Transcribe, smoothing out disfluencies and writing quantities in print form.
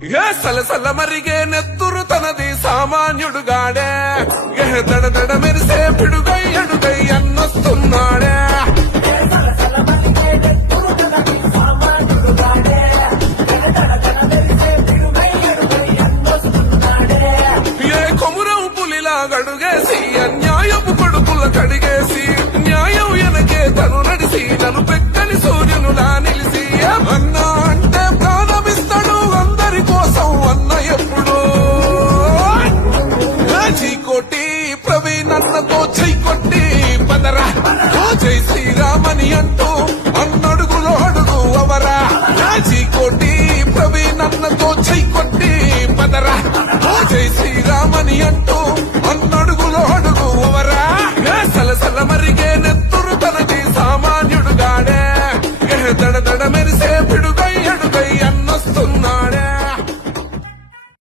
ఏ సలసల మరిగే నెత్తురు తనది సామాన్యుడుగాడే ఏ దడ దడ మెరిసే పిడుగై అడుగై అన్నొస్తున్నాడే